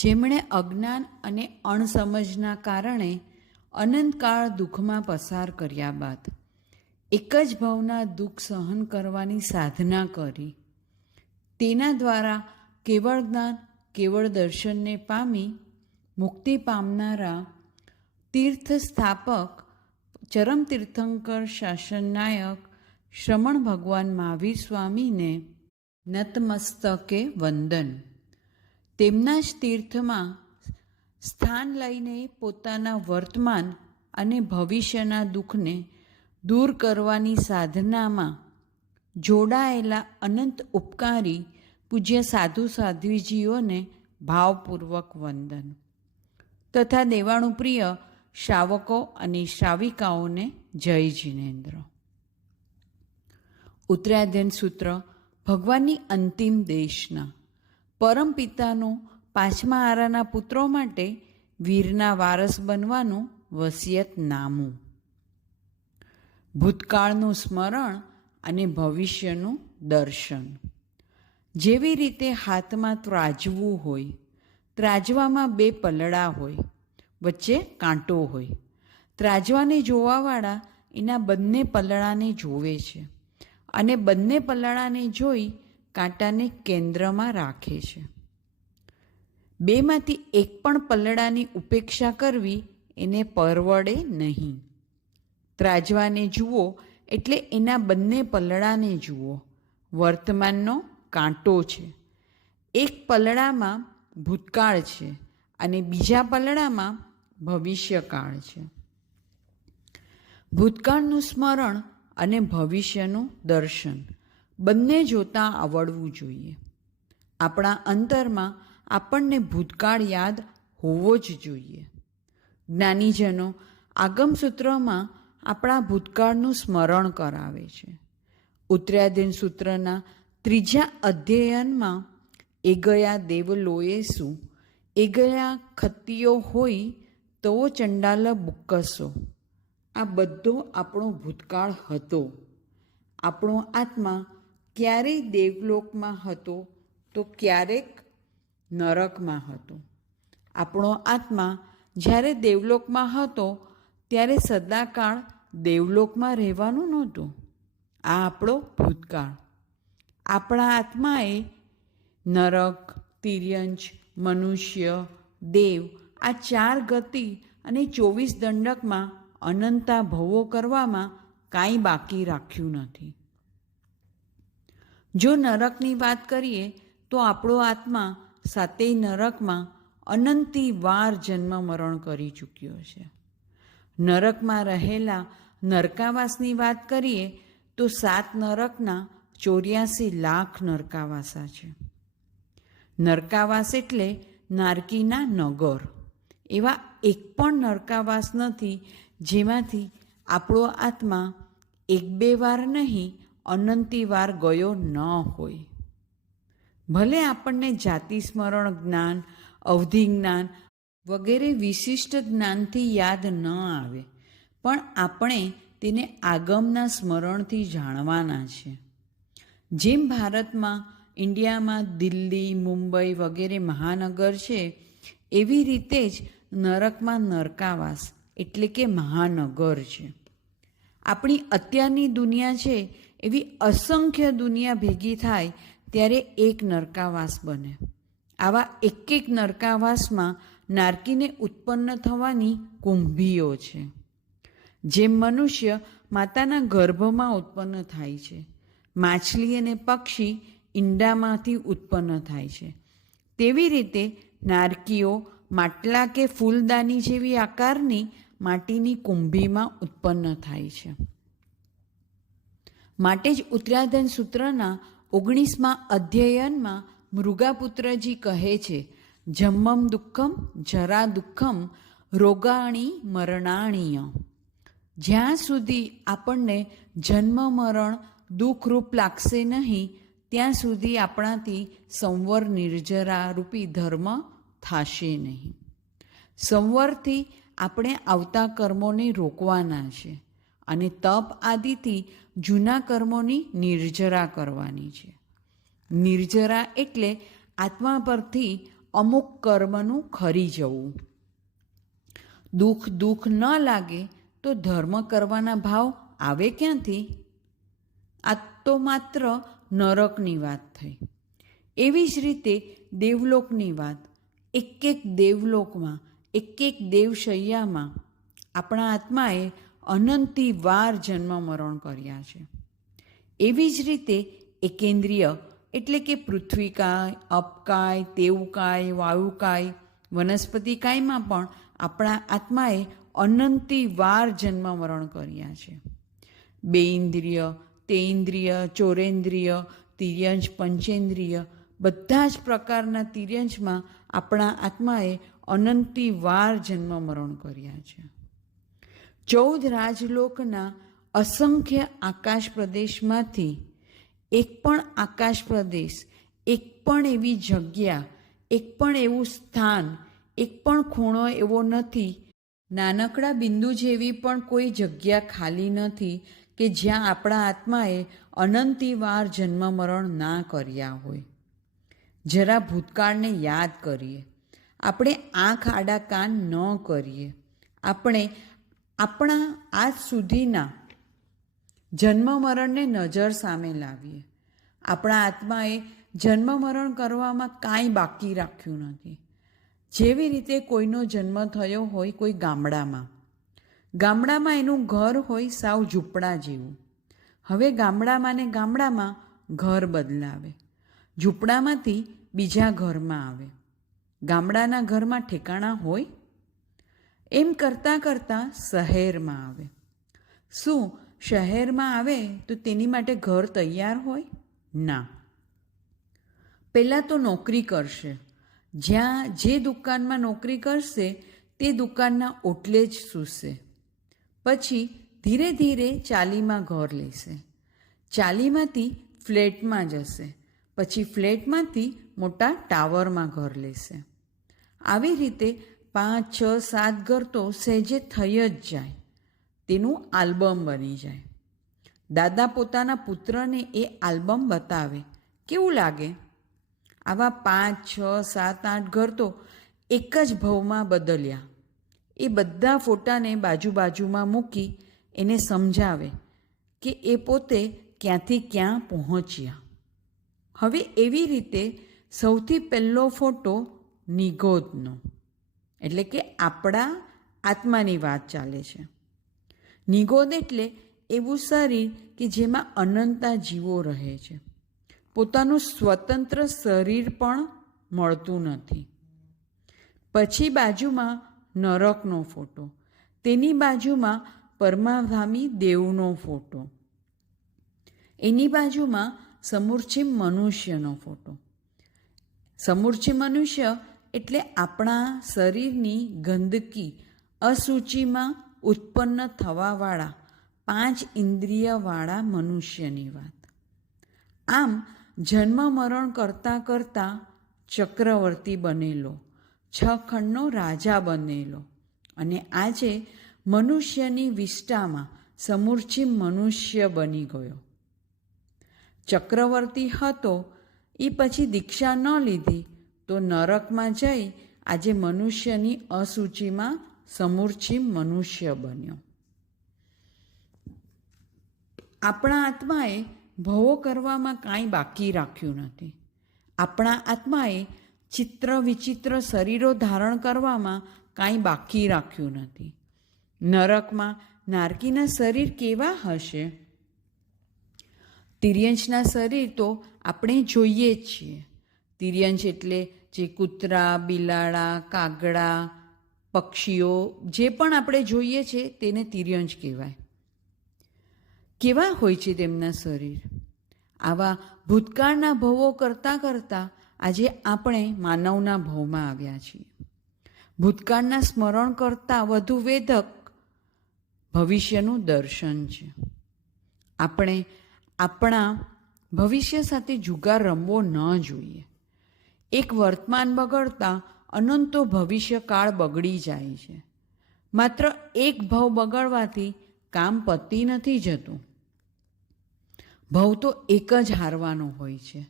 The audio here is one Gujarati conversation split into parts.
જેમણે અજ્ઞાન અને અણસમજના કારણે અનંતકાળ દુઃખમાં પસાર કર્યા બાદ એક જ ભાવના દુઃખ સહન કરવાની સાધના કરી, તેના દ્વારા કેવળ જ્ઞાન, કેવળ દર્શનને પામી મુક્તિ પામનારા તીર્થ સ્થાપક, ચરમ તીર્થંકર, શાસનનાયક શ્રમણ ભગવાન મહાવીર સ્વામીને નતમસ્તકે વંદન. તેમના જ તીર્થમાં સ્થાન લઈને પોતાના વર્તમાન અને ભવિષ્યના દુઃખને દૂર કરવાની સાધનામાં જોડાયેલા અનંત ઉપકારી પૂજ્ય સાધુ સાધ્વીજીઓને ભાવપૂર્વક વંદન તથા દેવાણુપ્રિય શ્રાવકો અને શ્રાવિકાઓને જય જિનેન્દ્ર. ઉત્તરાધ્યન સૂત્ર ભગવાનની અંતિમ દેશના પરમપિતાનું પાંચમા આરાના પુત્રો માટે વીરના વારસ બનવાનું વસિયતનામું. ભૂતકાળનું સ્મરણ અને ભવિષ્યનું દર્શન. જેવી રીતે હાથમાં ત્રાજવું હોય, ત્રાજવામાં બે પલડા હોય, વચ્ચે કાંટો હોય. ત્રાજવાને જોવાવાળા એના બંને પલડાને જોવે છે અને બંને પલડાને જોઈ કાંટાને કેન્દ્રમાં રાખે છે. બેમાંથી એક પણ પલડાની ઉપેક્ષા કરવી એને પરવડે નહીં. ત્રાજવાને જુઓ એટલે એના બંને પલડાને જુઓ. વર્તમાનનો કાંટો છે, એક પલડામાં ભૂતકાળ છે અને બીજા પલડામાં ભવિષ્યકાળ છે. ભૂતકાળનું સ્મરણ અને ભવિષ્યનું દર્શન બંને જોતાં આવડવું જોઈએ. આપણા અંતરમાં આપણને ભૂતકાળ યાદ હોવો જ જોઈએ. જ્ઞાનીજનો આગમસૂત્રમાં આપણા ભૂતકાળનું સ્મરણ કરાવે છે. ઉત્તરાધ્યન સૂત્રના 3જા અધ્યયનમાં એ ગયા દેવલોએ શું, એ ગયા ખત્તિયો હોય તો ચંડાલ બુક્કસો, આ બધો આપણો ભૂતકાળ હતો. આપણો આત્મા ક્યારેય દેવલોકમાં હતો તો ક્યારેક નરકમાં હતો. આપણો આત્મા જ્યારે દેવલોકમાં હતો ત્યારે સદાકાળ દેવલોકમાં રહેવાનું નહોતું. આ આપણો ભૂતકાળ. આપણા આત્માએ નરક, તિર્યંચ, મનુષ્ય, દેવ આ 4 ગતિ અને 24 દંડકમાં અનંતા ભવો કરવામાં કાંઈ બાકી રાખ્યું નથી. જો નરકની વાત કરીએ તો આપણો આત્મા 7 નરકમાં અનંતી વાર જન્મ મરણ કરી ચૂક્યો છે. નરકમાં રહેલા નરકાવાસની વાત કરીએ તો 7 નરકના 84 લાખ નરકાવાસા છે. નરકાવાસ એટલે નારકીના નગર. એવા એક પણ નરકાવાસ નથી જેમાંથી આપણો આત્મા 1-2 વાર નહીં અનંતી વાર ગયો ન હોય. ભલે આપણને જાતિ સ્મરણ જ્ઞાન, અવધિ જ્ઞાન વગેરે વિશિષ્ટ જ્ઞાનથી યાદ ન આવે, પણ આપણે તેને આગમના સ્મરણથી જાણવાના છે. જેમ ભારતમાં, ઇન્ડિયામાં દિલ્હી, મુંબઈ વગેરે મહાનગર છે, એવી રીતે જ નરકમાં નરકાવાસ એટલે કે મહાનગર છે. આપણી અત્યારની દુનિયા છે એવી અસંખ્ય દુનિયા ભેગી થાય ત્યારે એક નરકાવાસ બને. આવા એક નરકાવાસમાં નારકીને ઉત્પન્ન થવાની કુંભીઓ છે. જેમ મનુષ્ય માતાના ગર્ભમાં ઉત્પન્ન થાય છે, માછલી અને પક્ષી ઈંડામાંથી ઉત્પન્ન થાય છે, તેવી રીતે નારકીઓ માટલા કે ફૂલદાની જેવી આકારની માટીની કુંભીમાં ઉત્પન્ન થાય છે. માટે જ ઉત્તરાધ્યન સૂત્રના 19મા અધ્યયનમાં મૃગાપુત્રજી કહે છે, જન્મમ દુઃખમ, જરા દુઃખમ, રોગાણી મરણાણીય. જ્યાં સુધી આપણને જન્મ મરણ દુઃખરૂપ લાગશે નહીં ત્યાં સુધી આપણાથી સંવર નિર્જરા રૂપી ધર્મ થશે નહીં. સંવરથી આપણે આવતા કર્મોને રોકવાના છે અને તપ આદિથી જૂના કર્મોની નિર્જરા કરવાની છે. નિર્જરા એટલે આત્મા પરથી અમુક કર્મનું ખરી જવું. દુઃખ ન લાગે તો ધર્મ કરવાના ભાવ આવે ક્યાંથી? આ તો માત્ર નરકની વાત થઈ. એવી જ રીતે દેવલોકની વાત. એક દેવલોકમાં એક દેવશૈયામાં આપણા આત્માએ અનંતી વાર જન્મ મરણ કર્યા છે. એવી જ રીતે એકેન્દ્રિય એટલે કે પૃથ્વીકાય, અપકાય, તેવકાય, વાયુકાય, વનસ્પતિકાયમાં પણ આપણા આત્માએ અનંતી વાર જન્મ મરણ કર્યા છે. બે ઇન્દ્રિય, તે ઇન્દ્રિય, ચોરેન્દ્રિય, તિર્યંશ, પંચેન્દ્રિય બધા જ પ્રકારના તિર્યંશમાં આપણા આત્માએ અનંતી વાર જન્મ મરણ કર્યા છે. 14 રાજલોકના અસંખ્ય આકાશ પ્રદેશમાંથી એક પણ આકાશ પ્રદેશ, એક પણ એવી જગ્યા, એક પણ એવું સ્થાન, એક પણ ખૂણો એવો નથી, નાનકડા બિંદુ જેવી પણ કોઈ જગ્યા ખાલી નથી કે જ્યાં આપણા આત્માએ અનંતી વાર જન્મ મરણ ના કર્યા હોય. જરા ભૂતકાળને યાદ કરીએ. આપણે આંખ આડા કાન ન કરીએ. આપણે આપણા આજ સુધીના જન્મ મરણને નજર સામે લાવીએ. આપણા આત્માએ જન્મ મરણ કરવામાં કાંઈ બાકી રાખ્યું નથી. જેવી રીતે કોઈનો જન્મ થયો હોય કોઈ ગામડામાં એનું ઘર હોય સાવ ઝૂંપડા જેવું. હવે ગામડામાં ને ગામડામાં ઘર બદલાવે. ઝૂંપડામાંથી બીજા ઘરમાં આવે. ગામડાના ઘરમાં ઠેકાણા હોય? એમ કરતાં કરતાં શહેરમાં આવે. શું શહેરમાં આવે તો તેની માટે ઘર તૈયાર હોય? ના. પહેલાં તો નોકરી કરશે. જ્યાં જે દુકાનમાં નોકરી કરશે તે દુકાનના ઓટલે જ સૂશે. પછી ધીરે ધીરે ચાલીમાં ઘર લેશે. ચાલીમાંથી ફ્લેટમાં જશે. પછી ફ્લેટમાંથી મોટા ટાવરમાં ઘર લેશે. આવી રીતે 5, 6, 7 ઘર તો સહેજે થઈ જ જાય. તેનું આલ્બમ બની જાય. દાદા પોતાના પુત્રને એ આલ્બમ બતાવે. કેવું લાગે? આવા 5, 6, 7, 8 ઘર તો એક જ ભવમાં બદલ્યા. એ બધા ફોટાને બાજુમાં મૂકી એને સમજાવે કે એ પોતે ક્યાંથી ક્યાં પહોંચ્યા. હવે એવી રીતે સૌથી પહેલો ફોટો નિગોદનો, એટલે કે આપણા આત્માની વાત ચાલે છે. નિગોદ એટલે એવું શરીર કે જેમાં અનંતા જીવો રહે છે. પોતાનું સ્વતંત્ર શરીર પણ મળતું નથી. પછી બાજુમાં નરકનો ફોટો, તેની બાજુમાં પરમાધામી દેવનો ફોટો, એની બાજુમાં સમૂર્છિમ મનુષ્યનો ફોટો. સમૂર્છિમ મનુષ્ય એટલે આપણા શરીરની ગંદકી, અસૂચિમાં ઉત્પન્ન થવાવાળા 5 ઇન્દ્રિયવાળા મનુષ્યની વાત. આમ જન્મ મરણ કરતાં કરતાં ચક્રવર્તી બનેલો, 6 ખંડનો રાજા બનેલો અને આજે મનુષ્યની વિષ્ટામાં સમૂર્છિમ મનુષ્ય બની ગયો. ચક્રવર્તી હતો એ પછી દીક્ષા ન લીધી તો નરકમાં જઈ આજે મનુષ્યની અસૂચિમાં સમૂર્છિમ મનુષ્ય બન્યો. આપણા આત્માએ ભવો કરવામાં કાંઈ બાકી રાખ્યું નથી. આપણા આત્માએ ચિત્ર વિચિત્ર શરીરો ધારણ કરવામાં કાંઈ બાકી રાખ્યું નથી. નરકમાં નારકીના શરીર કેવા હશે? તિર્યંશના શરીર તો આપણે જોઈએ જ છીએ. તિર્યંશ એટલે જે કૂતરા, બિલાડા, કાગડા, પક્ષીઓ જે પણ આપણે જોઈએ છે તેને તિર્યંશ કહેવાય. કેવા હોય છે તેમના શરીર? આવા ભૂતકાળના ભવો કરતાં કરતાં આજે આપણે માનવના ભવમાં આવ્યા છીએ. ભૂતકાળના સ્મરણ કરતાં વધુ વેધક ભવિષ્યનું દર્શન છે. આપણે આપણા ભવિષ્ય સાથે જુગાર રમવો ન જોઈએ. એક વર્તમાન બગડતા અનંતો ભવિષ્યકાળ બગડી જાય છે. માત્ર એક ભવ બગડવાથી કામ પતી નથી જતું. ભવ તો એક જ હારવાનો હોય છે.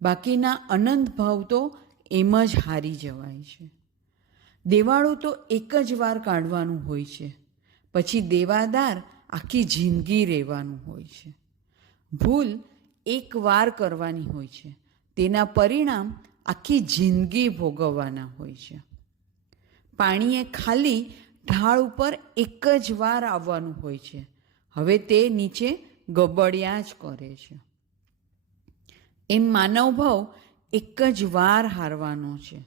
બાકીના અનંત ભવ તો એમ જ હારી જવાય છે. દેવાળું તો એક જ વાર કાઢવાનું હોય છે, પછી દેવાદાર આખી જિંદગી રહેવાનું હોય છે. ભૂલ એક વાર કરવાની હોય છે, તેના પરિણામ આખી જિંદગી ભોગવવાના હોય છે. પાણીએ ખાલી ઢાળ ઉપર એક જ વાર આવવાનું હોય છે, હવે તે નીચે ગબડ્યા જ કરે છે. એમ માનવભાવ એક જ વાર હારવાનો છે.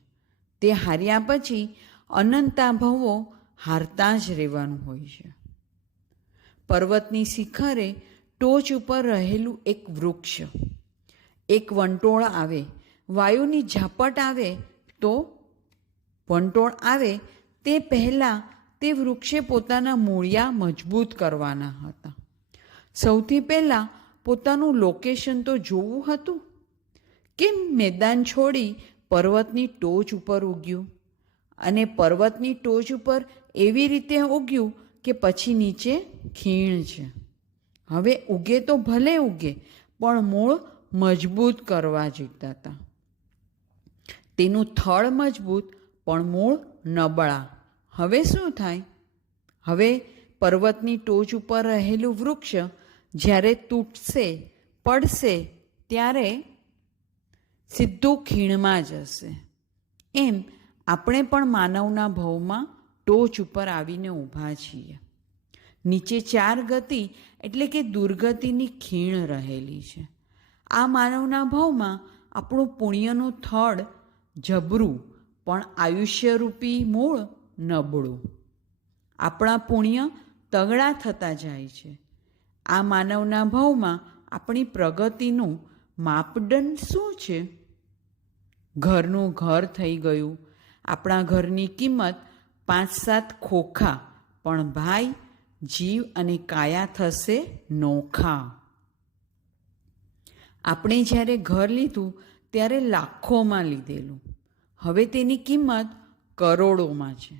તે હાર્યા પછી અનંતા ભવો હારતા જ રહેવાનું હોય છે. પર્વતની શિખરે ટોચ ઉપર રહેલું એક વૃક્ષ, એક વંટોળ આવે, વાયુની ઝાપટ આવે તો વંટોળ આવે તે પહેલાં તે વૃક્ષે પોતાના મૂળિયા મજબૂત કરવાના હતા. સૌથી પહેલાં પોતાનું લોકેશન તો જોવું હતું. કેમ મેદાન છોડી પર્વતની ટોચ ઉપર ઉગ્યું, અને પર્વતની ટોચ ઉપર એવી રીતે ઉગ્યું કે પછી નીચે ખીણ છે. હવે ઉગે તો ભલે ઉગે, પણ મૂળ મજબૂત કરવા જોઈતા હતા. તેનું થડ મજબૂત પણ મૂળ નબળા. હવે શું થાય? હવે પર્વતની ટોચ ઉપર રહેલું વૃક્ષ જ્યારે તૂટશે, પડશે, ત્યારે સીધું ખીણમાં જશે. એમ આપણે પણ માનવના ભવમાં ટોચ ઉપર આવીને ઊભા છીએ. નીચે 4 ગતિ એટલે કે દુર્ગતિની ખીણ રહેલી છે. આ માનવના ભવમાં આપણું પુણ્યનું થડ જબરું, પણ આયુષ્યરૂપી મૂળ નબળું. આપણા પુણ્ય તગડા થતા જાય છે. આ માનવના ભવમાં આપણી પ્રગતિનું માપદંડ શું છે? ઘરનું ઘર થઈ ગયું. આપણા ઘરની કિંમત 5-7 ખોખા, પણ ભાઈ, જીવ અને કાયા થશે નોખા. આપણે જ્યારે ઘર લીધું ત્યારે લાખોમાં લીધેલું, હવે તેની કિંમત કરોડોમાં છે.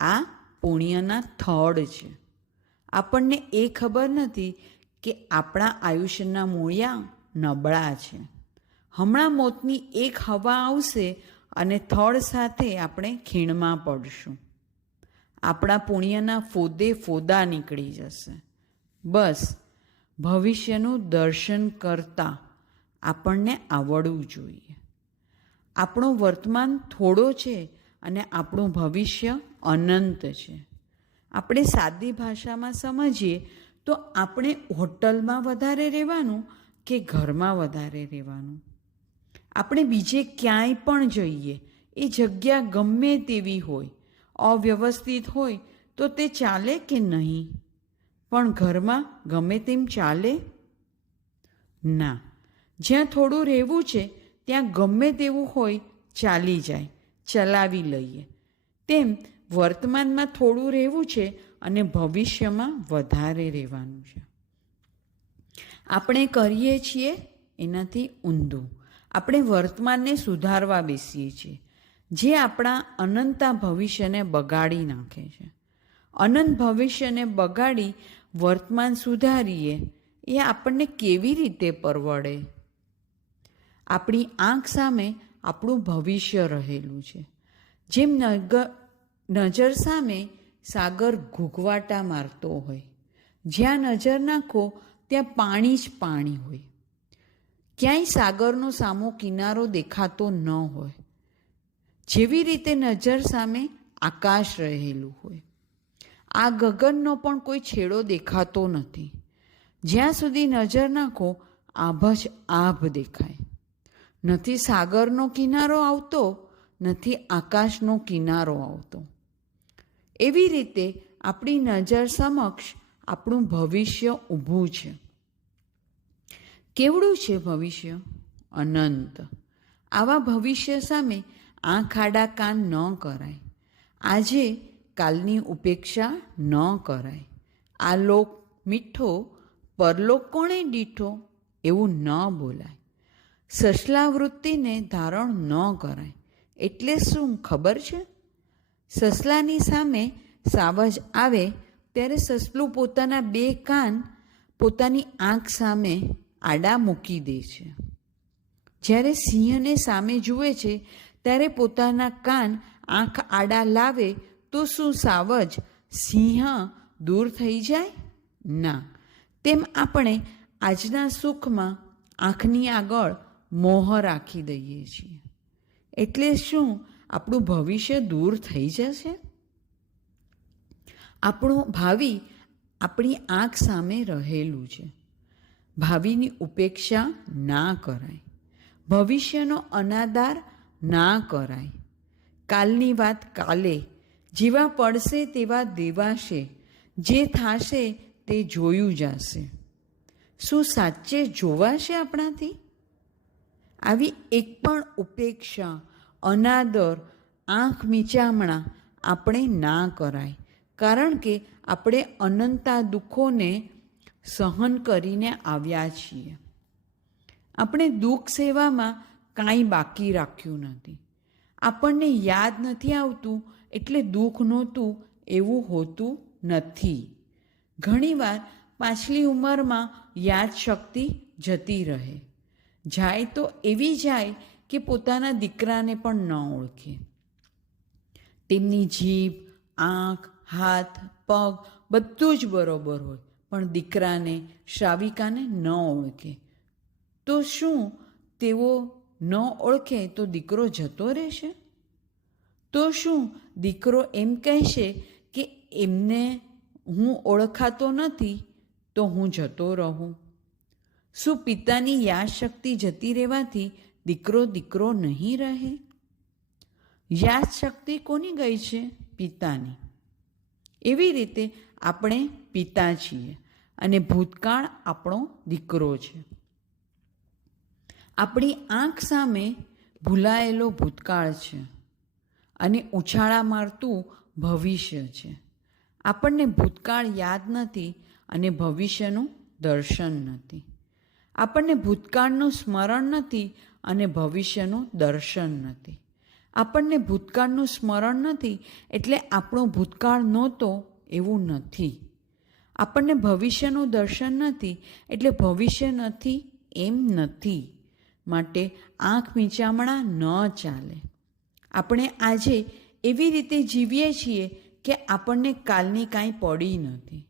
આ પુણ્યના થડ છે. આપણને એ ખબર નથી કે આપણા આયુષ્યના મૂળિયા નબળા છે. હમણાં મોતની એક હવા આવશે અને થડ સાથે આપણે ખીણમાં પડશું. આપણા પુણ્યના ફોદે ફોદા નીકળી જશે. બસ ભવિષ્યનું દર્શન કરતા આપણને આવડવું જોઈએ. આપણો વર્તમાન થોડો છે અને આપણું ભવિષ્ય અનંત છે. આપણે સાદી ભાષામાં સમજીએ તો આપણે હોટલમાં વધારે રહેવાનું કે ઘરમાં વધારે રહેવાનું? આપણે બીજે ક્યાંય પણ જઈએ, એ જગ્યા ગમે તેવી હોય, અવ્યવસ્થિત હોય તો તે ચાલે કે નહીં? પણ ઘરમાં ગમે તેમ ચાલે? ના. જ્યાં થોડું રહેવું છે ત્યાં ગમે તેવું હોય ચાલી જાય, ચલાવી લઈએ. તેમ વર્તમાનમાં થોડું રહેવું છે અને ભવિષ્યમાં વધારે રહેવાનું છે. આપણે કરીએ છીએ એનાથી ઊંધું. આપણે વર્તમાનને સુધારવા બેસીએ છીએ, જે આપણા અનંતા ભવિષ્યને બગાડી નાખે છે. અનંત ભવિષ્યને બગાડી વર્તમાન સુધારીએ એ આપણને કેવી રીતે પરવડે? આપણી આંખ સામે આપણું ભવિષ્ય રહેલું છે. જેમ નજર સામે સાગર ઘૂઘવાટા મારતો હોય, જ્યાં નજર નાખો ત્યાં પાણી જ પાણી હોય, ક્યાંય સાગરનો સામો કિનારો દેખાતો ન હોય. જેવી રીતે નજર સામે આકાશ રહેલું હોય, આ ગગનનો પણ કોઈ છેડો દેખાતો નથી. જ્યાં સુધી નજર નાખો આભ જ આભ દેખાય. નથી સાગરનો કિનારો આવતો, નથી આકાશનો કિનારો આવતો. એવી રીતે આપણી નજર સમક્ષ આપણું ભવિષ્ય ઊભું છે. કેવડું છે ભવિષ્ય? અનંત. આવા ભવિષ્ય સામે આંખ આડા કાન ન કરાય. આજે કાલની ઉપેક્ષા ન કરાય. આ લોક મીઠો, પરલોક કોણે દીઠો, એવું ન બોલાય. સસલા વૃત્તિને ધારણ ન કરાય. એટલે શું ખબર છે? સસલાની સામે સાવજ આવે ત્યારે સસલું પોતાના 2 કાન પોતાની આંખ સામે આડા મૂકી દે છે. જ્યારે સિંહને સામે જુએ છે ત્યારે પોતાના કાન આંખ આડા લાવે તો શું સાવજ સિંહ દૂર થઈ જાય? ના. તેમ આપણે આજના સુખમાં આંખની આગળ મોહ રાખી દઈએ છીએ. એટલે શું આપણું ભવિષ્ય દૂર થઈ જશે? આપણું ભાવિ આપણી આંખ સામે રહેલું છે. ભાવિની ઉપેક્ષા ના કરાય. ભવિષ્યનો અનાદર ના કરાય. કાલની વાત કાલે, જેવા પડશે તેવા દેવાશે, જે થશે તે જોયું જશે. શું સાચે જોવાશે આપણાથી? આવી એક પણ ઉપેક્ષા, અનાદર, આંખ મીચામણા આપણે ના કરાય. કારણ કે આપણે અનંતા દુઃખોને સહન કરીને આવ્યા છીએ. આપણે દુઃખ સેવામાં કાંઈ બાકી રાખ્યું નથી. આપણને યાદ નથી આવતું એટલે દુઃખ નહોતું એવું હોતું નથી. ઘણીવાર પાછલી ઉંમરમાં યાદશક્તિ જતી રહે. જાય તો એવી જાય કે પોતાના દીકરાને પણ ન ઓળખે. તેમની જીભ, આંખ, હાથ, પગ બધું જ બરોબર હોય, પણ દીકરાને, શ્રાવિકાને ન ઓળખે. તો શું તેઓ ન ઓળખે તો દીકરો જતો રહેશે? તો શું દીકરો એમ કહેશે કે એમને હું ઓળખાતો નથી તો હું જતો રહું? શું પિતાની યાદશક્તિ જતી રહેવાથી દીકરો નહીં રહે? યાદશક્તિ કોની ગઈ છે? પિતાની. એવી રીતે આપણે પિતા છીએ અને ભૂતકાળ આપણો દીકરો છે. આપણી આંખ સામે ભૂલાયેલો ભૂતકાળ છે અને ઉછાળા મારતું ભવિષ્ય છે. આપણને ભૂતકાળ યાદ નથી અને ભવિષ્યનું દર્શન નથી. આપણને ભૂતકાળનું સ્મરણ નથી અને ભવિષ્યનું દર્શન નથી. આપણને ભૂતકાળનું સ્મરણ નથી એટલે આપણો ભૂતકાળ નહોતો એવું નથી. આપણને ભવિષ્યનું દર્શન નથી એટલે ભવિષ્ય નથી એમ નથી. માટે આંખ મીચામણા ન ચાલે. આપણે આજે એવી રીતે જીવીએ છીએ કે આપણને કાલની કાંઈ પડી નથી.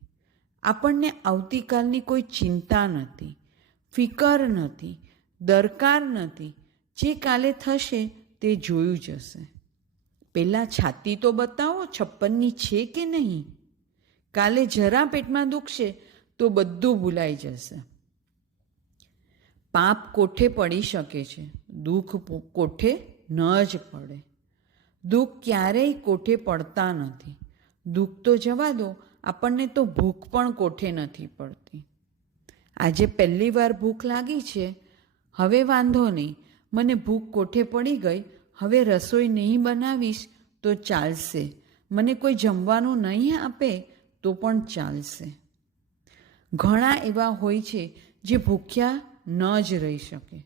આપણને આવતીકાલની કોઈ ચિંતા નથી, ફિકર નથી, દરકાર નથી. જે કાલે થશે તે જોયું જશે. પહેલાં છાતી તો બતાવો 56ની છે કે નહીં. કાલે જરા પેટમાં દુખશે તો બધું ભૂલાઈ જશે. પાપ કોઠે પડી શકે છે, દુઃખ કોઠે ન જ પડે. દુઃખ ક્યારેય કોઠે પડતા નથી. દુઃખ તો જવા દો, આપણને તો ભૂખ પણ કોઠે નથી પડતી. આજે પહેલી વાર ભૂખ લાગી છે, હવે વાંધો નહીં, મને ભૂખ કોઠે પડી ગઈ, હવે રસોઈ નહીં બનાવીશ તો ચાલશે, મને કોઈ જમવાનું નહીં આપે તો પણ ચાલશે. ઘણા એવા હોય છે જે ભૂખ્યા ન જ રહી શકે.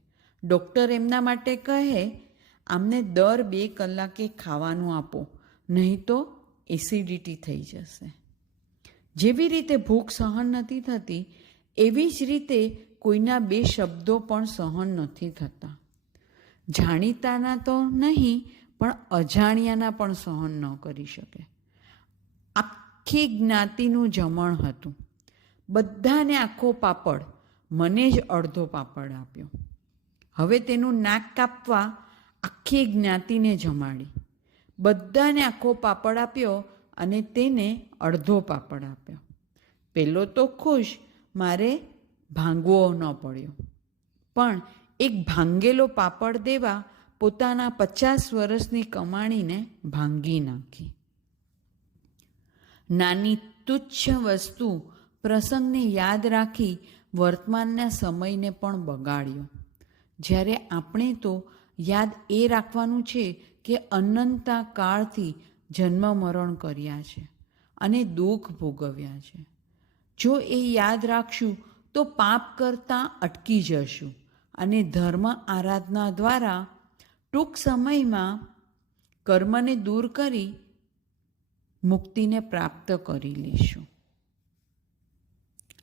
ડૉક્ટર એમના માટે કહે, આમને દર 2 કલાકે ખાવાનું આપો, નહીં તો એસિડિટી થઈ જશે. જેવી રીતે ભૂખ સહન નથી થતી, એવી જ રીતે કોઈના 2 શબ્દો પણ સહન નથી થતા. જાણીતાના તો નહીં, પણ અજાણ્યાના પણ સહન ન કરી શકે. આખી જ્ઞાતિનું જમણ હતું. બધાને આખો પાપડ, મને જ અડધો પાપડ આપ્યો. હવે તેનું નાક કાપવા આખી જ્ઞાતિને જમાડી. બધાને આખો પાપડ આપ્યો અને તેને અડધો પાપડ આપ્યો. પેલો તો ખુશ, મારે ભાંગવો ન પડ્યો. પણ એક ભાંગેલો પાપડ દેવા પોતાના 50 વર્ષની કમાણીને ભાંગી નાખી. નાની તુચ્છ વસ્તુ પ્રસંગને યાદ રાખી વર્તમાનના સમયને પણ બગાડ્યો. જ્યારે આપણે તો યાદ એ રાખવાનું છે કે અનંતા કાળથી જન્મ મરણ કર્યા છે અને દુઃખ ભોગવ્યા છે. જો એ યાદ રાખશું તો પાપ કરતાં અટકી જશું અને ધર્મ આરાધના દ્વારા ટૂંક સમયમાં કર્મને દૂર કરી મુક્તિને પ્રાપ્ત કરી લઈશું.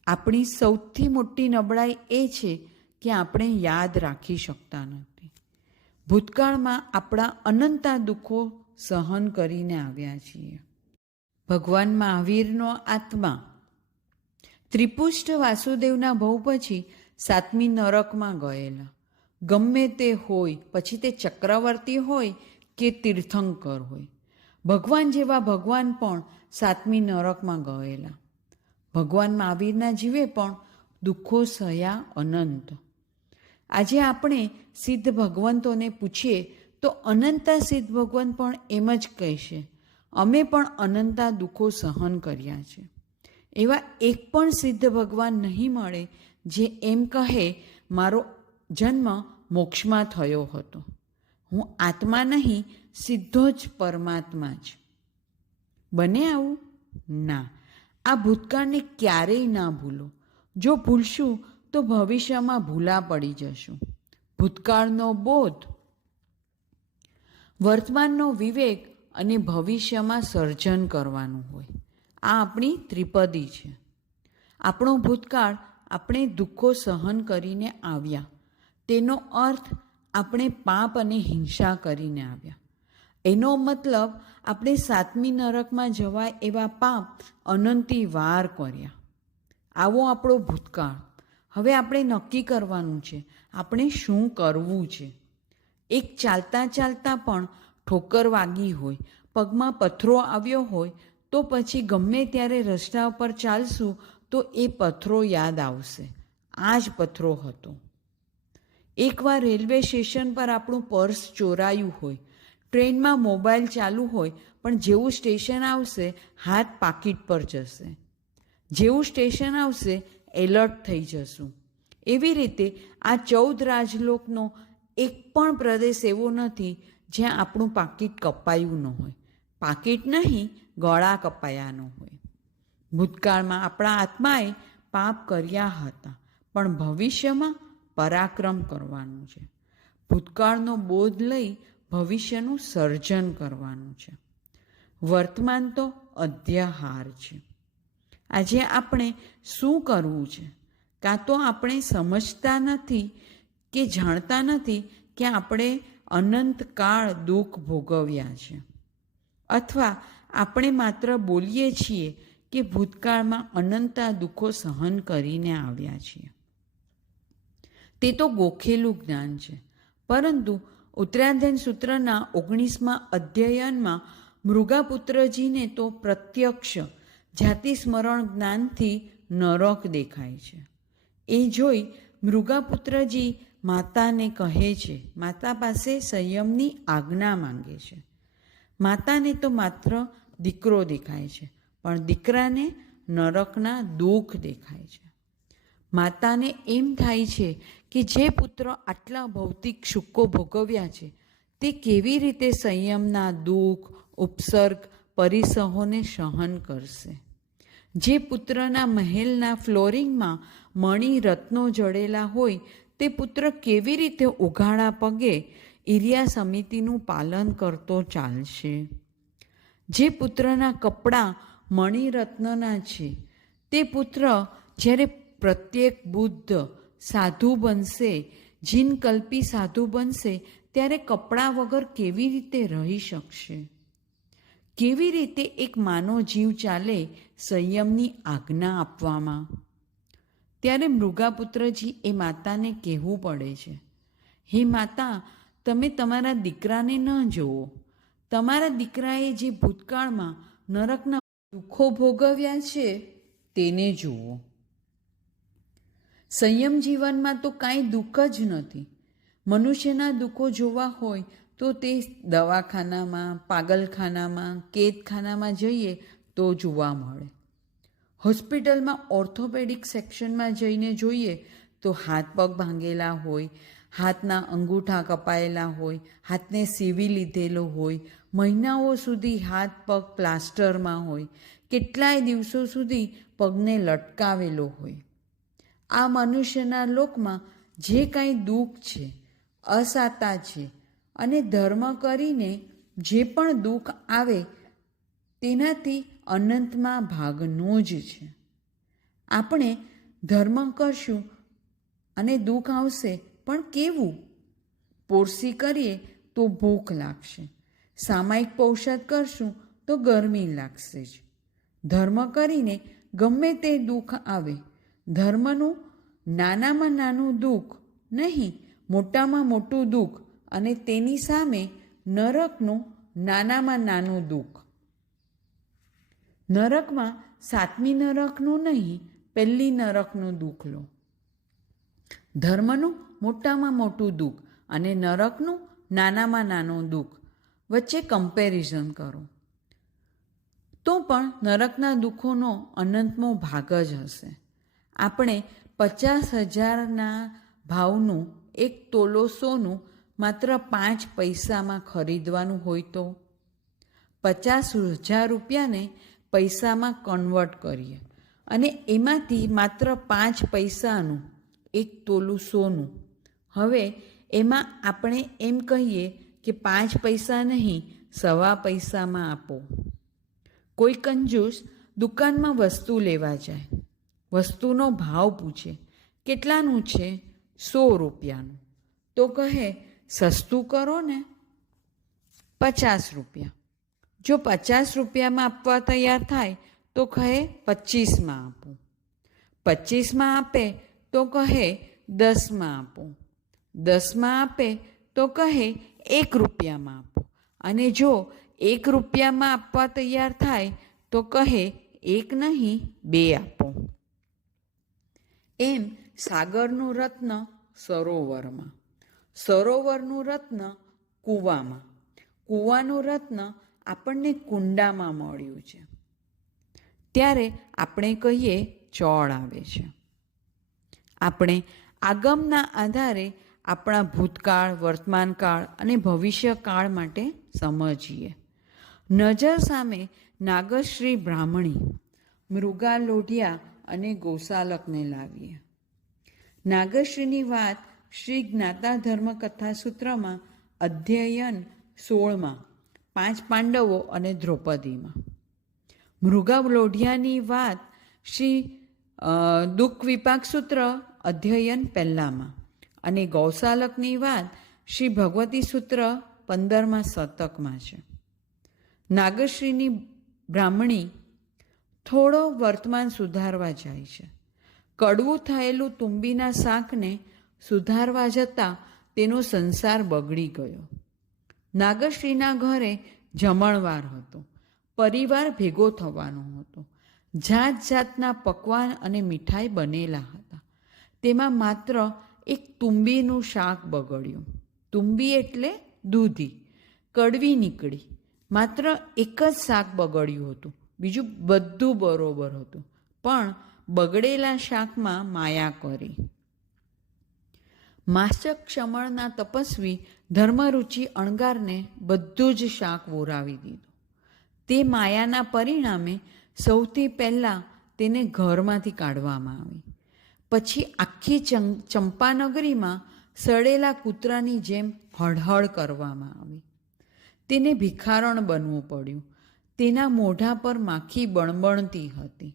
આપણી સૌથી મોટી નબળાઈ એ છે કે આપણે યાદ રાખી શકતા નથી. ભૂતકાળમાં આપણા અનંતા દુઃખો સહન કરીને આવ્યા છીએ. ભગવાન મહાવીરનો આત્મા ત્રિપુષ્ટ વાસુદેવના ભવ પછી 7મી નરકમાં ગયેલા. ગમે તે હોય, પછી તે ચક્રવર્તી હોય કે તીર્થંકર હોય, ભગવાન જેવા ભગવાન પણ 7મી નરકમાં ગયેલા. ભગવાન મહાવીરના જીવે પણ દુઃખો સહ્યા અનંત. આજે આપણે સિદ્ધ ભગવંતોને પૂછીએ તો અનંતા સિદ્ધ ભગવંત પણ એમ જ કહેશે, અમે પણ અનંતા દુઃખો સહન કર્યા છે. એવા એક પણ સિદ્ધ ભગવાન નહીં મળે જે એમ કહે મારો જન્મ મોક્ષમાં થયો હતો, હું આત્મા નહીં, સીધો જ પરમાત્મા જ. બને આવું? ના. આ ભૂતકાળને ક્યારેય ના ભૂલો. જો ભૂલશું તો ભવિષ્યમાં ભૂલા પડી જશું. ભૂતકાળનો બોધ, વર્તમાનનો વિવેક અને ભવિષ્યમાં સર્જન કરવાનું હોય. આ આપણી ત્રિપદી છે. આપણો ભૂતકાળ આપણે દુઃખો સહન કરીને આવ્યા, તેનો અર્થ આપણે પાપ અને હિંસા કરીને આવ્યા. એનો મતલબ આપણે 7મી નરકમાં જવાય એવા પાપ અનંતી વાર કર્યા. આવો આપણો ભૂતકાળ. હવે આપણે નક્કી કરવાનું છે આપણે શું કરવું છે. એક ચાલતા ચાલતા પણ ઠોકર વાગી હોય, પગમાં પથ્થરો આવ્યો હોય તો પછી ગમે ત્યારે રસ્તા ઉપર ચાલશું તો એ પથ્થરો યાદ આવશે, આ જ પથ્થરો હતો. એકવાર રેલવે સ્ટેશન પર આપણું પર્સ ચોરાયું હોય, ટ્રેનમાં મોબાઈલ ચાલુ હોય, પણ જેવું સ્ટેશન આવશે હાથ પાકીટ પર જશે. જેવું સ્ટેશન આવશે એલર્ટ થઈ જશું. એવી રીતે આ 14 રાજલોકનો એક પણ પ્રદેશ એવો નથી જ્યાં આપણું પાકીટ કપાયું ન હોય. પાકીટ નહીં, ગળા કપાયા ન હોય. ભૂતકાળમાં આપણા આત્માએ પાપ કર્યા હતા, પણ ભવિષ્યમાં પરાક્રમ કરવાનું છે. ભૂતકાળનો બોધ લઈ ભવિષ્યનું સર્જન કરવાનું છે. વર્તમાન તો અધ્યાહાર છે. આજે આપણે શું કરવું છે? કાં તો આપણે સમજતા નથી કે જાણતા નથી કે આપણે અનંતકાળ દુઃખ ભોગવ્યા છે, અથવા આપણે માત્ર બોલીએ છીએ કે ભૂતકાળમાં અનંતા દુઃખો સહન કરીને આવ્યા છીએ. તે તો ગોખેલું જ્ઞાન છે. પરંતુ ઉત્તરાધ્યયન સૂત્રના 19મા અધ્યયનમાં મૃગાપુત્રજીને તો પ્રત્યક્ષ જાતિ સ્મરણ જ્ઞાનથી નરક દેખાય છે. એ જોઈ મૃગાપુત્રજી માતાને કહે છે, માતા પાસે સંયમની આજ્ઞા માંગે છે. માતાને તો માત્ર દીકરો દેખાય છે, પણ દીકરાને નરકના દુઃખ દેખાય છે. માતાને એમ થાય છે કે જે પુત્ર આટલા ભૌતિક સુખો ભોગવ્યા છે તે કેવી રીતે સંયમના દુઃખ, ઉપસર્ગ, પરિસહોને સહન કરશે. જે પુત્રના મહેલના ફ્લોરિંગમાં મણિ રત્નો જડેલા હોય તે પુત્ર કેવી રીતે ઉઘાડા પગે ઇરિયા સમિતિનું પાલન કરતો ચાલશે. જે પુત્રના કપડાં મણિરત્નના છે તે પુત્ર જ્યારે પ્રત્યેક બુદ્ધ સાધુ બનશે, જીનકલ્પી સાધુ બનશે, ત્યારે કપડાં વગર કેવી રીતે રહી શકશે? કેવી રીતે એક માનવ જીવ ચાલે સંયમની આજ્ઞા આપવામાં? ત્યારે મૃગાપુત્રજી એ માતાને કહેવું પડે છે, હે માતા, તમે તમારા દીકરાને ન જુઓ. તમારા દીકરાએ જે ભૂતકાળમાં નરકના દુઃખો ભોગવ્યા છે તેને જુઓ. સંયમ જીવનમાં તો કાંઈ દુઃખ જ નથી. મનુષ્યના દુઃખો જોવા હોય તો તે દવાખાનામાં, પાગલખાનામાં, કેદખાનામાં જઈએ તો જોવા મળે. હોસ્પિટલમાં ઓર્થોપેડિક સેક્શનમાં જઈને જોઈએ તો હાથ પગ ભાંગેલા હોય, હાથના અંગૂઠા કપાયેલા હોય, હાથને સીવી લીધેલો હોય, મહિનાઓ સુધી હાથ પગ પ્લાસ્ટરમાં હોય, કેટલાય દિવસો સુધી પગને લટકાવેલો હોય. આ મનુષ્યના લોકમાં જે કાંઈ દુઃખ છે, અસાતા છે, અને ધર્મ કરીને જે પણ દુઃખ આવે તેનાથી અનંતમાં ભાગનો જ છે. આપણે ધર્મ કરશું અને દુઃખ આવશે, પણ કેવું? પોરસી કરીએ તો ભૂખ લાગશે, સામાયિક પૌષાદ કરશું તો ગરમી લાગશે જ. ધર્મ કરીને ગમે તે દુઃખ આવે, ધર્મનું નાનામાં નાનું દુઃખ નહીં, મોટામાં મોટું દુઃખ, અને તેની સામે નરકનું નાનામાં નાનું દુઃખ. નરકમાં 7મી નરકનું નહીં, પહેલી નરકનું દુઃખ લો. ધર્મનું મોટામાં મોટું દુઃખ અને નરકનું નાનામાં નાનું દુઃખ વચ્ચે કમ્પેરિઝન કરો તો પણ નરકના દુઃખોનો અનંતમો ભાગ જ હશે. આપણે 50,000ના ભાવનું 1 તોલો સોનું માત્ર 5 પૈસામાં ખરીદવાનું હોય તો 50,000 રૂપિયાને પૈસામાં કન્વર્ટ કરીએ અને એમાંથી માત્ર 5 પૈસાનું 1 તોલું સોનું. હવે એમાં આપણે એમ કહીએ કે 5 પૈસા નહીં, 1.25 પૈસામાં આપો. કોઈ કંજૂસ દુકાનમાં વસ્તુ લેવા જાય, વસ્તુનો ભાવ પૂછે, કેટલાનું છે? 100 રૂપિયાનું. તો કહે સસ્તું કરો ને, 50 રૂપિયા. જો 50 રૂપિયામાં આપવા તૈયાર થાય તો કહે 25માં આપો. 25માં આપે તો કહે 10માં આપો. 10માં આપે તો કહે 1 રૂપિયામાં આપો. અને જો 1 રૂપિયામાં આપવા તૈયાર થાય તો કહે 1 નહીં 2 આપો. એમ સાગરનું રત્ન સરોવરમાં, સરોવરનું રત્ન કૂવામાં, કૂવાનું રત્ન આપણને કુંડામાં મળ્યું છે. ત્યારે આપણે કહીએ ચોળ આવે છે. આપણે આગમના આધારે આપણા ભૂતકાળ, વર્તમાનકાળ અને ભવિષ્યકાળ માટે સમજીએ. નજર સામે નાગશ્રી બ્રાહ્મણી, મૃગા લોઢિયા અને ગોસાલકને લાવીએ. નાગશ્રીની વાત શ્રી જ્ઞાતા ધર્મકથા સૂત્રમાં અધ્યયન 16માં 5 પાંડવો અને દ્રૌપદીમાં. મૃગા લોઢિયાની વાત શ્રી દુઃખ વિપાક સૂત્ર અધ્યયન 1માં અને ગૌસાલકની વાત શ્રી ભગવતી સૂત્ર 15માં શતકમાં છે. નાગશ્રીની બ્રાહ્મણી થોડો વર્તમાન સુધારવા જાય છે. કડવું થયેલું તુંબીના શાકને સુધારવા જતાં તેનો સંસાર બગડી ગયો. નાગશ્રીના ઘરે જમણવાર હતો, પરિવાર ભેગો થવાનો હતો, જાત જાતના પકવાન અને મીઠાઈ બનેલા હતા. તેમાં માત્ર એક તુંબીનું શાક બગડ્યું. તુંબી એટલે દૂધી, કડવી નીકળી. માત્ર એક જ શાક બગડ્યું હતું, બીજું બધું બરોબર હતું, પણ બગડેલા શાકમાં માયા કરી. માસ્ટર ક્ષમણના તપસ્વી ધર્મરુચિ અણગારને બધું જ શાક વોરાવી દીધું. તે માયાના પરિણામે સૌથી પહેલાં તેને ઘરમાંથી કાઢવામાં આવી. પછી આખી ચંપાનગરીમાં સડેલા કૂતરાની જેમ હળહળ કરવામાં આવી. તેને ભિખારણ બનવું પડ્યું. તેના મોઢા પર માખી બણબણતી હતી.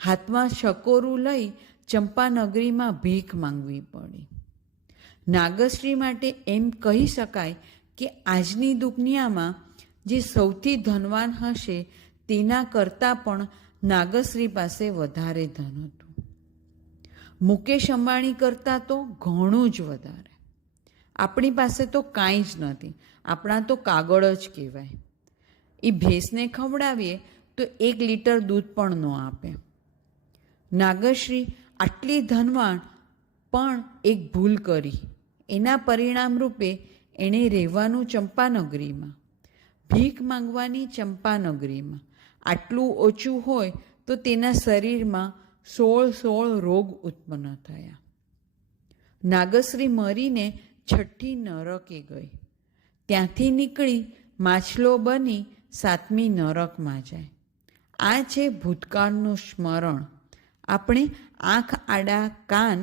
હાથમાં શકોરું લઈ ચંપાનગરીમાં ભીખ માંગવી પડી. નાગશ્રી માટે એમ કહી શકાય કે આજની દુનિયામાં જે સૌથી ધનવાન હશે તેના કરતાં પણ નાગશ્રી પાસે વધારે ધન હતું. મુકેશ અંબાણી કરતાં તો ઘણું જ વધારે. આપણી પાસે તો કાંઈ જ નથી, આપણા તો કાગળ જ કહેવાય. એ ભેંસને ખવડાવીએ તો 1 લીટર દૂધ પણ ન આપે. નાગશ્રી આટલી ધનવાન પણ એક ભૂલ કરી. એના પરિણામ રૂપે એણે રહેવાનું ચંપાનગરીમાં, ભીખ માંગવાની ચંપાનગરીમાં. આટલું ઓછું હોય તો તેના શરીરમાં 16 રોગ ઉત્પન્ન થયા. નાગશ્રી મરીને 6ઠી નરકે ગઈ. ત્યાંથી નીકળી માછલો બની 7મી નરકમાં જાય. આ છે ભૂતકાળનું સ્મરણ. આપણે આંખ આડા કાન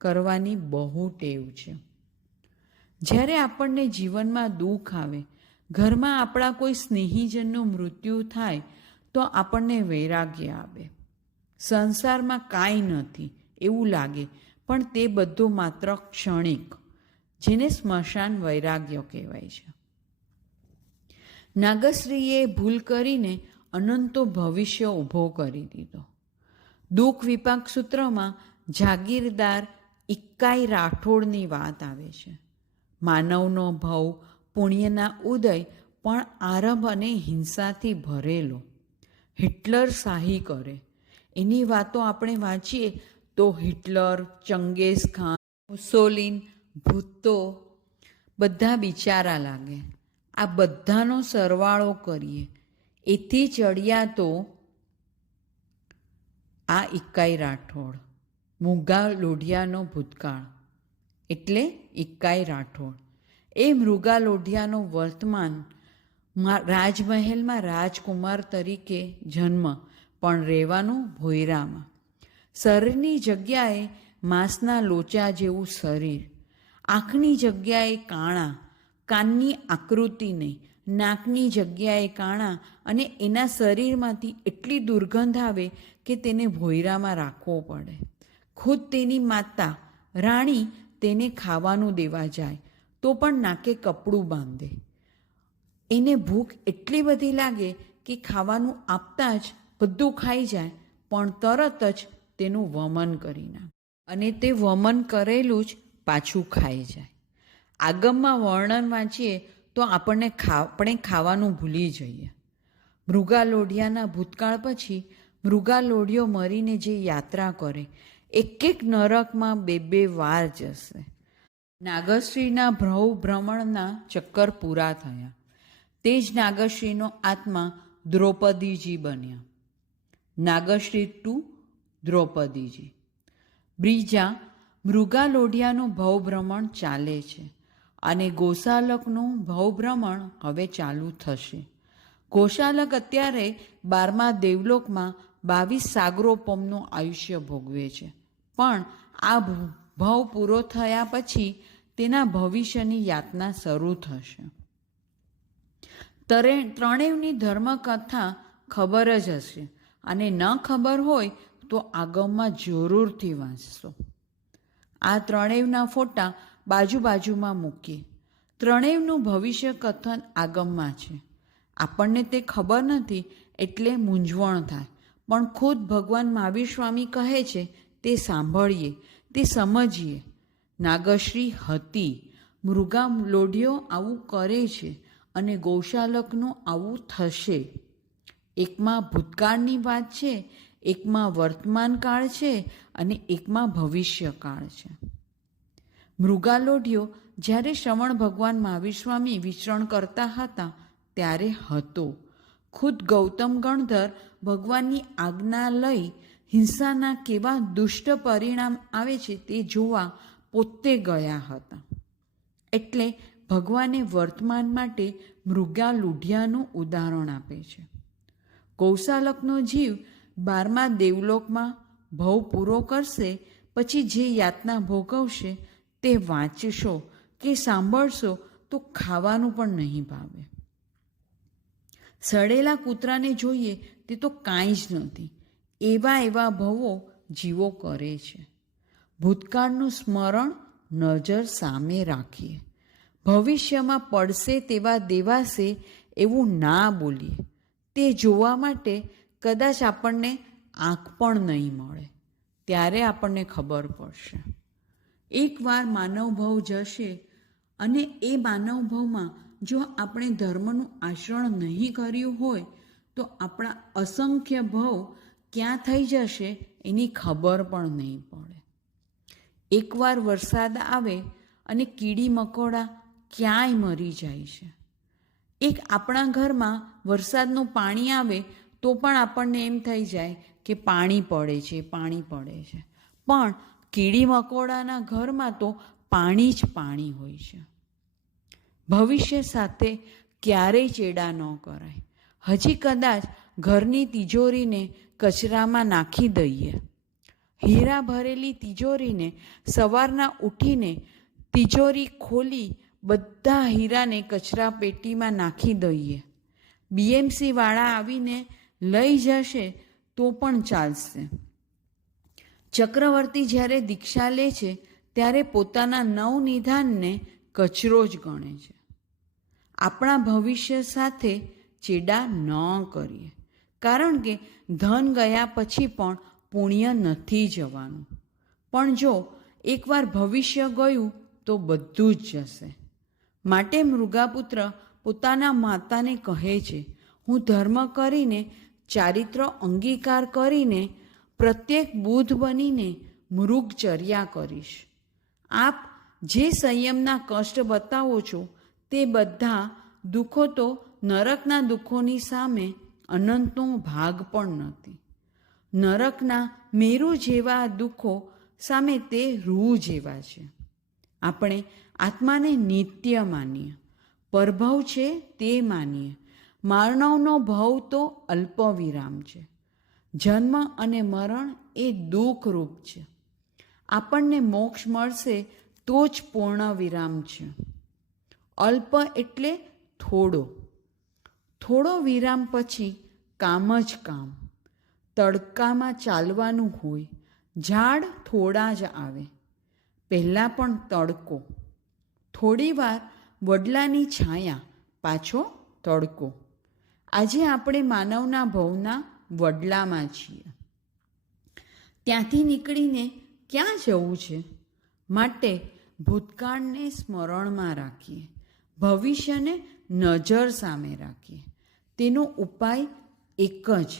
કરવાની બહુ ટેવ છે. જ્યારે આપણને જીવનમાં દુઃખ આવે, ઘરમાં આપણા કોઈ સ્નેહીજનનું મૃત્યુ થાય તો આપણને વૈરાગ્ય આવે. સંસારમાં કાંઈ નથી એવું લાગે, પણ તે બધું માત્ર ક્ષણિક. જેને સ્મશાન વૈરાગ્ય કહેવાય છે. નાગશ્રીએ ભૂલ કરીને અનંતો ભવિષ્ય ઊભો કરી દીધો. દુઃખ વિપાક સૂત્રમાં જાગીરદાર ઇક્કાઈ રાઠોડની વાત આવે છે. માનવનો ભવ પુણ્યના ઉદય પણ આરંભ અને હિંસાથી ભરેલો. હિટલર શાહી કરે એની વાતો આપણે વાંચીએ તો હિટલર, ચંગેઝ ખાન, મુસોલિન, ભૂત્તો બધા બિચારા લાગે. આ બધાનો સરવાળો કરીએ એથી ચડિયા તો આ ઇક્કાઈ રાઠોડ, મૂંગા લોઢિયાનો ભૂતકાળ એટલે ઇક્કાઈ રાઠોડ. એ મૃગા લોઢિયાનો વર્તમાન રાજમહેલમાં રાજકુમાર તરીકે જન્મ, પણ રહેવાનું ભોયરામાં. શરીરની જગ્યાએ માંસના લોચા જેવું શરીર, આંખની જગ્યાએ કાણા, કાનની આકૃતિ નહીં, નાકની જગ્યાએ કાણા, અને એના શરીરમાંથી એટલી દુર્ગંધ આવે કે તેને ભોયરામાં રાખવો પડે. ખુદ તેની માતા રાણી તેને ખાવાનું દેવા જાય તો પણ નાકે કપડું બાંધે. એને ભૂખ એટલી બધી લાગે કે ખાવાનું આપતા જ બધું ખાઈ જાય, પણ તરત જ તેનું વમન કરી નાખે અને તે વમન કરેલું જ પાછું ખાઈ જાય. આગમમાં વર્ણન વાંચીએ તો આપણે ખાવાનું ભૂલી જઈએ. મૃગા લોઢિયાના ભૂતકાળ પછી મૃગા લોઢિયો મરીને જે યાત્રા કરે એક એક નરકમાં બે વાર જશે. નાગશ્રીના ભ્રમણના ચક્કર પૂરા થયા. તે જ નાગશ્રીનો આત્મા દ્રૌપદીજી બન્યા. નાગશ્રી ટુ દ્રૌપદીજી. બીજા મૃગા લોઢિયાનું ભવભ્રમણ ચાલે છે અને ગોશાલકનું ભવભ્રમણ હવે ચાલુ થશે. ગોશાલક અત્યારે 12મા દેવલોકમાં 22 સાગરોપમનું આયુષ્ય ભોગવે છે, પણ આ ભવ પૂરો થયા પછી તેના ભવિષ્યની યાતના શરૂ થશે. ત્રણેયની ધર્મકથા ખબર જ હશે, અને ન ખબર હોય તો આગમમાં જરૂરથી વાંચશો. આ ત્રણેયના ફોટા બાજુમાં મૂકીએ. ત્રણેયનું ભવિષ્ય કથન આગમમાં છે. આપણને તે ખબર નથી એટલે મૂંઝવણ થાય, પણ ખુદ ભગવાન મહાવીર સ્વામી કહે છે તે સાંભળીએ, તે સમજીએ. નાગશ્રી હતી, મૃગા લોઢિયો આવું કરે છે અને ગૌશાલકનું આવું થશે. એકમાં ભૂતકાળની વાત છે, એકમાં વર્તમાન કાળ છે અને એકમાં ભવિષ્યકાળ છે. મૃગા લોઢિયો જ્યારે શ્રવણ ભગવાન મહાવીર સ્વામી વિચરણ કરતા હતા ત્યારે હતો. ખુદ ગૌતમ ગણધર ભગવાનની આજ્ઞા લઈ હિંસાના કેવા દુષ્ટ પરિણામ આવે છે તે જોવા પોતે ગયા હતા. એટલે ભગવાને વર્તમાન માટે મૃગા લોઢિયાનું ઉદાહરણ આપે છે. ગૌશાલકનો જીવ 12મા દેવલોકમાં ભવ પૂરો કરશે પછી જે યાતના ભોગવશે તે વાંચશો કે સાંભળશો તો ખાવાનું પણ નહીં ભાવે. સડેલા કૂતરાને જોઈએ તે તો કાંઈ જ નથી. એવા ભવો જીવો કરે છે. ભૂતકાળનું સ્મરણ નજર સામે રાખીએ. ભવિષ્યમાં પડશે તેવા દેવાશે એવું ના બોલીએ. તે જોવા માટે કદાચ આપણને આંખ પણ નહીં મળે, ત્યારે આપણને ખબર પડશે. એકવાર માનવભવ જશે અને એ માનવભવમાં જો આપણે ધર્મનું આચરણ નહીં કર્યું હોય તો આપણા અસંખ્ય ભવ ક્યાં થઈ જશે એની ખબર પણ નહીં પડે. એકવાર વરસાદ આવે અને કીડી મકોડા ક્યાંય મરી જાય છે. એક આપણા ઘરમાં વરસાદનું પાણી આવે તો પણ આપણને એમ થઈ જાય કે પાણી પડે છે. પણ કીડી મકોડાના ઘરમાં તો પાણી જ પાણી હોય છે. ભવિષ્ય સાથે ક્યારેય ચેડા ન કરાય. હજી કદાચ ઘરની તિજોરીને કચરામાં નાખી દઈએ. હીરા ભરેલી તિજોરીને સવારના ઉઠીને તિજોરી ખોલી બધા હીરાને કચરા પેટીમાં નાખી દઈએ. BMC વાળા આવીને લઈ જશે તો પણ ચાલશે. ચક્રવર્તી જ્યારે દીક્ષા લે છે ત્યારે પોતાના નવનિધાનને કચરો જ ગણે છે. આપણા ભવિષ્ય સાથે ચેડા ન કરીએ, કારણ કે ધન ગયા પછી પણ પુણ્ય નથી જવાનું. પણ જો એકવાર ભવિષ્ય ગયું તો બધું જ જશે. માટે મૃગાપુત્ર પોતાના માતાને કહે છે, હું ધર્મ કરીને, ચારિત્ર અંગીકાર કરીને, પ્રત્યેક બુદ્ધ બનીને મૃગચર્યા કરીશ. આપ જે સંયમના કષ્ટ બતાવો છો તે બધા દુઃખો તો નરકના દુઃખોની સામે અનંતનો ભાગ પણ નથી. નરકના મેરુ જેવા દુઃખો સામે તે રૂ જેવા છે. આપણે આત્માને નિત્ય માનીએ, પરભવ છે તે માનીએ. માનવનો ભવ તો અલ્પ વિરામ છે. જન્મ અને મરણ એ દુઃખરૂપ છે. આપણને મોક્ષ મળશે તો જ પૂર્ણ વિરામ છે. અલ્પ એટલે થોડો. થોડો વિરામ પછી કામ જ કામ. તડકામાં ચાલવાનું હોય, ઝાડ થોડા જ આવે, પહેલાં પણ તડકો, થોડી વાર વડલાની છાયા, પાછો તડકો. આજે આપણે માનવના ભવના વડલામાં છીએ. ત્યાંથી નીકળીને ક્યાં જવું છે? માટે ભૂતકાળને સ્મરણમાં રાખીએ, ભવિષ્યને નજર સામે રાખીએ. તેનો ઉપાય એક જ,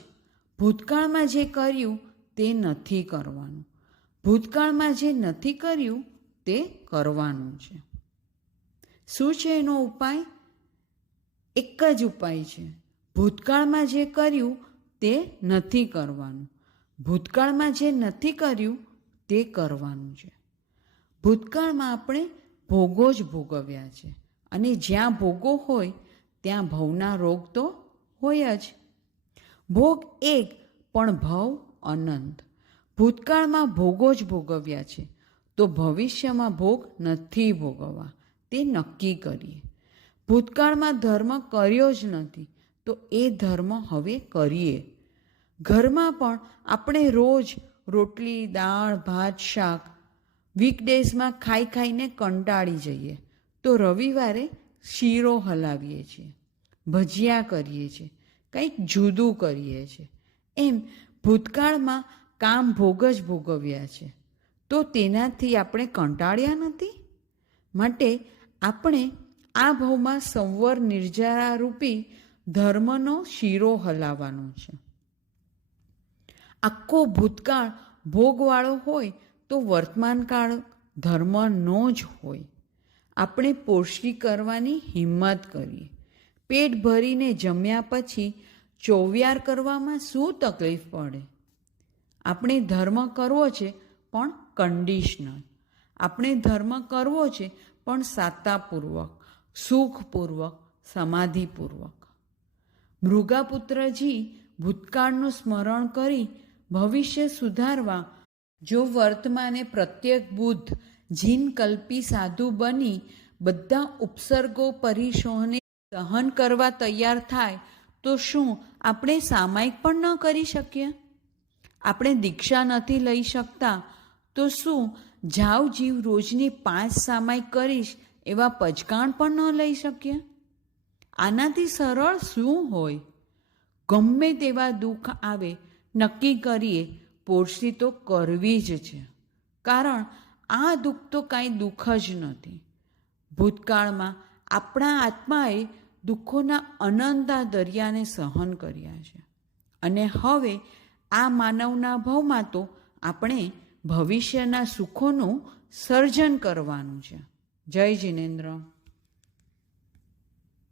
ભૂતકાળમાં જે કર્યું તે નથી કરવાનું, ભૂતકાળમાં જે નથી કર્યું તે કરવાનું છે. શું છે એનો ઉપાય? એક જ ઉપાય છે, ભૂતકાળમાં જે કર્યું તે નથી કરવાનું, ભૂતકાળમાં જે નથી કર્યું તે કરવાનું છે. ભૂતકાળમાં આપણે ભોગો જ ભોગવ્યા છે, અને જ્યાં ભોગો હોય ત્યાં ભવના રોગ તો હોય જ. ભોગ એક પણ ભવ અનંત. ભૂતકાળમાં ભોગો જ ભોગવ્યા છે તો ભવિષ્યમાં ભોગ નથી ભોગવવા, તે નક્કી કરીએ. ભૂતકાળમાં ધર્મ કર્યો જ નથી તો એ ધર્મ હવે કરીએ. ઘરમાં પણ આપણે રોજ રોટલી, દાળ, ભાત, શાક વીકડેઝમાં ખાઈને કંટાળી જઈએ તો રવિવારે શીરો હલાવીએ છીએ, ભજીયા કરીએ છીએ, કંઈક જુદું કરીએ છીએ. એમ ભૂતકાળમાં કામ ભોગ જ ભોગવ્યા છે તો તેનાથી આપણે કંટાળ્યા નથી. માટે આપણે આ ભવમાં સંવર નિર્જરા રૂપી ધર્મનો શીરો હલાવવાનો છે. આખો ભૂતકાળ ભોગવાળો હોય તો વર્તમાનકાળ ધર્મનો જ હોય. આપણે પોષી કરવાની હિંમત કરીએ. પેટ ભરીને જમ્યા પછી ચોવ્યાર કરવામાં શું તકલીફ પડે? આપણે ધર્મ કરવો છે પણ કન્ડિશનલ. આપણે ધર્મ કરવો છે પણ સાતાપૂર્વક, સુખપૂર્વક, સમાધિપૂર્વક. મૃગાપુત્રજી ભૂતકાળનું સ્મરણ કરી ભવિષ્ય સુધારવા જો વર્તમાને પ્રત્યેક બુદ્ધ જીનકલ્પી સાધુ બની બધા ઉપસર્ગો પરિશોહને સહન કરવા તૈયાર થાય તો શું આપણે સામાયિક પણ ન કરી શકીએ? આપણે દીક્ષા નથી લઈ શકતા તો શું જાવ જીવ રોજની 5 સામાયિક કરીશ એવા પજકાણ પણ ન લઈ શકીએ? આનાથી સરળ શું હોય? ગમે તેવા દુઃખ આવે નક્કી કરીએ પોષી તો કરવી જ છે, કારણ આ દુઃખ તો કાંઈ દુઃખ જ નથી. ભૂતકાળમાં આપણા આત્માએ દુઃખોના અનંતા દરિયાને સહન કર્યા છે, અને હવે આ માનવના ભવમાં તો આપણે ભવિષ્યના સુખોનું સર્જન કરવાનું છે. જય જિનેન્દ્ર.